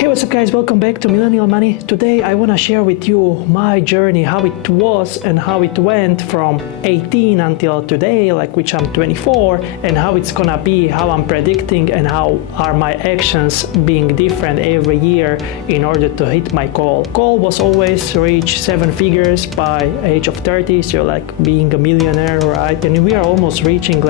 Hey, what's up guys, welcome back to Millennial Money. Today I want to share with you my journey, how it was and how it went from 18 until today, which I'm 24, and how it's gonna be, how I'm predicting, and how are my actions being different every year in order to hit my goal. Goal was always to reach 7 figures by age of 30, so being a millionaire, right? And we are almost reaching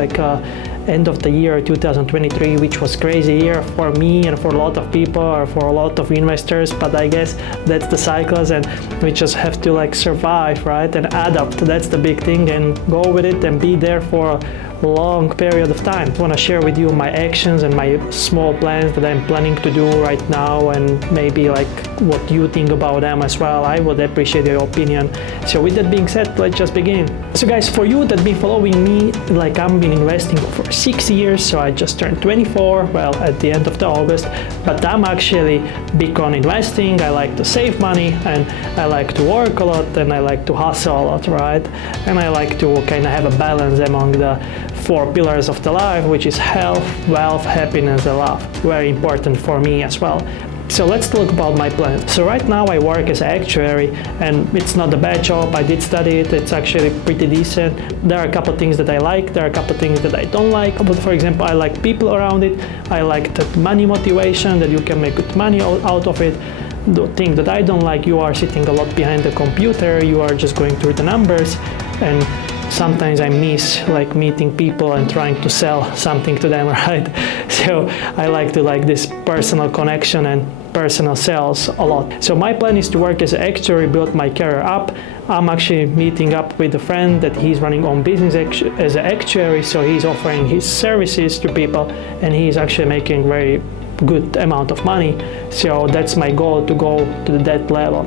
end of the year 2023, which was crazy year for me and for a lot of people or for a lot of investors, but I guess that's the cycles and we just have to survive, right, and adapt. That's the big thing, and go with it and be there for a long period of time. I want to share with you my actions and my small plans that I'm planning to do right now, and maybe what you think about them as well. I would appreciate your opinion. So with that being said, let's just begin. So guys, for you that been following me, I've been investing for 6 years, so I just turned 24, well, at the end of the August, but I'm actually big on investing. I like to save money, and I like to work a lot, and I like to hustle a lot, right? And I like to kind of have a balance among the 4 pillars of the life, which is health, wealth, happiness, and love. Very important for me as well. So let's talk about my plan. So right now I work as an actuary, and it's not a bad job. I did study it. It's actually pretty decent. There are a couple of things that I like. There are a couple of things that I don't like. But for example, I like people around it. I like that money motivation, that you can make good money out of it. The thing that I don't like, you are sitting a lot behind the computer. You are just going through the numbers, and sometimes I miss meeting people and trying to sell something to them, right? So I like this personal connection and personal sales a lot. So my plan is to work as an actuary, build my career up. I'm actually meeting up with a friend that he's running own business as an actuary, so he's offering his services to people, and he's actually making very good amount of money. So that's my goal, to go to that level.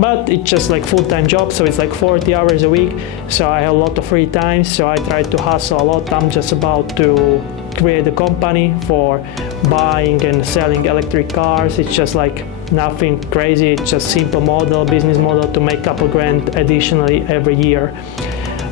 But it's just full-time job, so it's 40 hours a week, so I have a lot of free time, so I try to hustle a lot. I'm just about to create a company for buying and selling electric cars. It's just nothing crazy, it's just simple business model to make a couple grand additionally every year.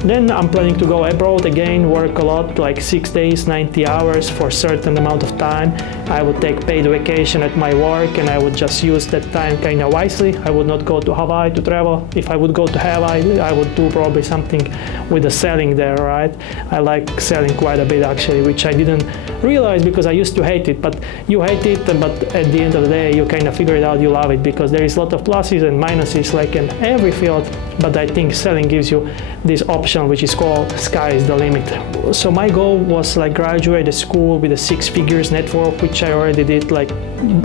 Then I'm planning to go abroad again, work a lot, 6 days, 90 hours for a certain amount of time. I would take paid vacation at my work, and I would just use that time kind of wisely. I would not go to Hawaii to travel. If I would go to Hawaii, I would do probably something with the selling there, right? I like selling quite a bit actually, which I didn't realize because I used to hate it. But you hate it, but at the end of the day, you kind of figure it out, you love it, because there is a lot of pluses and minuses in every field. But I think selling gives you this option, which is called sky is the limit. So my goal was graduate the school with a 6 figures net worth, which I already did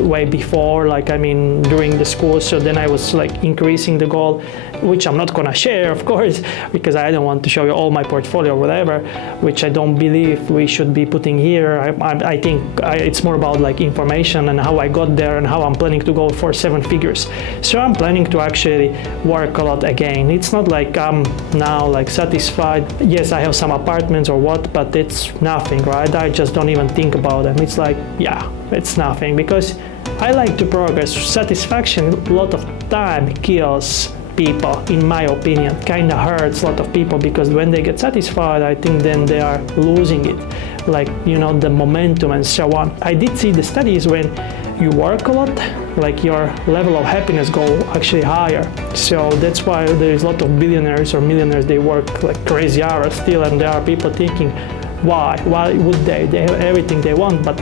way before, during the school. So then I was increasing the goal, which I'm not gonna share, of course, because I don't want to show you all my portfolio or whatever, which I don't believe we should be putting here. I think it's more about information and how I got there and how I'm planning to go for 7 figures. So I'm planning to actually work a lot again. It's not I'm now satisfied. Yes, I have some apartments or what, but it's nothing, right? I just don't even think about them. It's yeah, it's nothing, because I like to progress. Satisfaction a lot of time kills people, in my opinion. Kind of hurts a lot of people, because when they get satisfied, I think then they are losing it, the momentum and so on. I did see the studies when you work a lot, your level of happiness go actually higher. So that's why there is a lot of billionaires or millionaires, they work crazy hours still, and there are people thinking, why would they have everything they want, but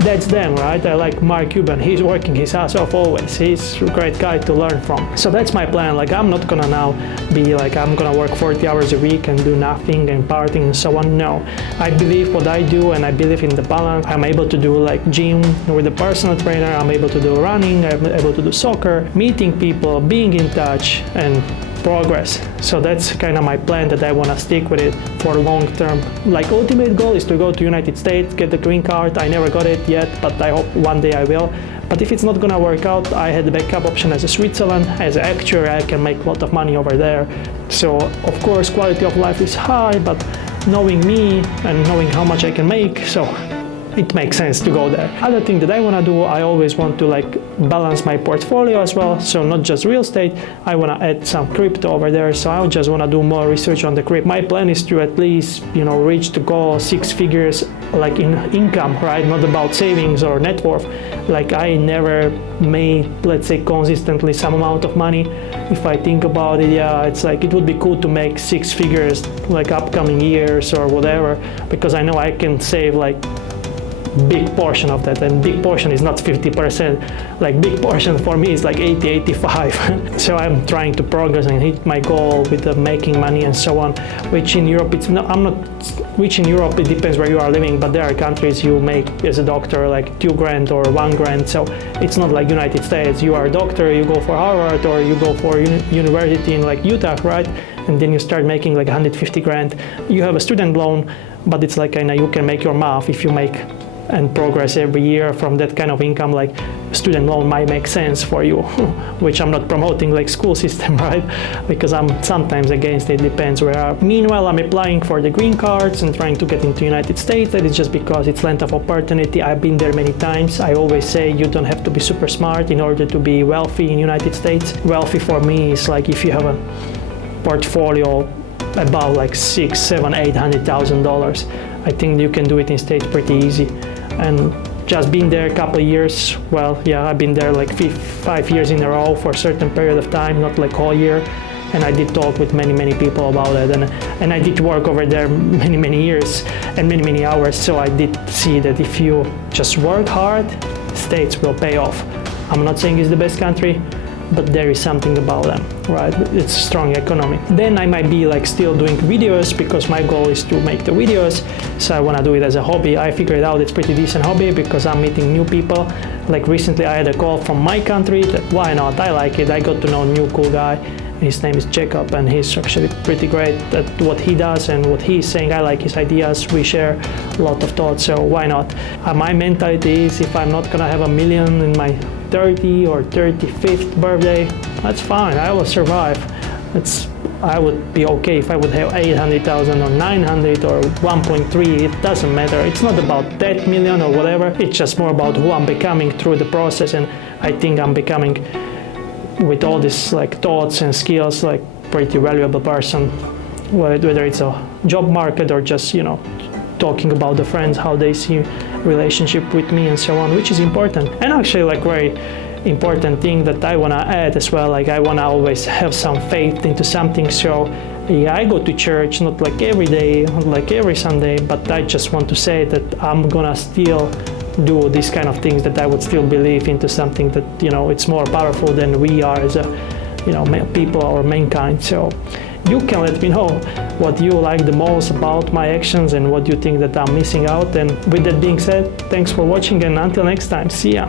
that's them, right? I like Mark Cuban. He's working his ass off always. He's a great guy to learn from. So that's my plan. I'm not gonna now be I'm gonna work 40 hours a week and do nothing and partying and so on. No, I believe what I do, and I believe in the balance. I'm able to do gym with a personal trainer. I'm able to do running. I'm able to do soccer, meeting people, being in touch, and progress. So that's kind of my plan, that I want to stick with it for long term. Ultimate goal is to go to United States, get the green card. I never got it yet, but I hope one day I will. But if it's not gonna work out, I had the backup option as a Switzerland. As an actuary, I can make a lot of money over there. So of course quality of life is high, but knowing me and knowing how much I can make, so it makes sense to go there. Other thing that I want to do, I always want to like balance my portfolio as well. So not just real estate, I want to add some crypto over there. So I just want to do more research on the crypto. My plan is to at least, reach to go 6 figures like in income, right? Not about savings or net worth. Like I never made, let's say, consistently some amount of money. If I think about it, yeah, it's like it would be cool to make 6 figures like upcoming years or whatever, because I know I can save like big portion of that, and big portion is not 50%, like big portion for me is like 80-85. So I'm trying to progress and hit my goal with the making money and so on, which in Europe which in Europe it depends where you are living, but there are countries you make as a doctor like $2,000 or $1,000. So it's not like United States, you are a doctor, you go for Harvard or you go for university in like Utah, right? And then you start making like 150 grand. You have a student loan, but it's like you can make your math if you make and progress every year from that kind of income. Like student loan might make sense for you, which I'm not promoting like school system, right? Because I'm sometimes against it, depends where I am. Meanwhile, I'm applying for the green cards and trying to get into United States. That is just because it's land of opportunity. I've been there many times. I always say you don't have to be super smart in order to be wealthy in United States. Wealthy for me is like if you have a portfolio about like $600,000, $700,000, $800,000. I think you can do it in States pretty easy. And just been there a couple of years, well, yeah, I've been there like 5 years in a row for a certain period of time, not like all year. And I did talk with many people about it, and I did work over there many years and many hours. So I did see that if you just work hard, States will pay off. I'm not saying it's the best country, but there is something about them, right? It's a strong economy. Then I might be like still doing videos because my goal is to make the videos. So I want to do it as a hobby. I figured out it's pretty decent hobby because I'm meeting new people. Like recently I had a call from my country that why not? I like it. I got to know a new cool guy. His name is Jacob, and he's actually pretty great at what he does and what he's saying. I like his ideas. We share a lot of thoughts, so why not? My mentality is if I'm not gonna have $1 million in my 30th or 35th birthday, that's fine. I will survive. I would be okay if I would have 800,000 or 900 or 1.3. It doesn't matter. It's not about that million or whatever. It's just more about who I'm becoming through the process, and I think I'm becoming, with all these like thoughts and skills, like pretty valuable person, whether it's a job market or just talking about the friends, how they see relationship with me and so on, which is important. And actually like very important thing that I want to add as well, like I want to always have some faith into something. So yeah, I go to church not like every day, not like every Sunday, but I just want to say that I'm gonna still do these kind of things, that I would still believe into something that it's more powerful than we are as a people or mankind. So you can let me know what you like the most about my actions and what you think that I'm missing out. And with that being said, thanks for watching, and until next time, see ya.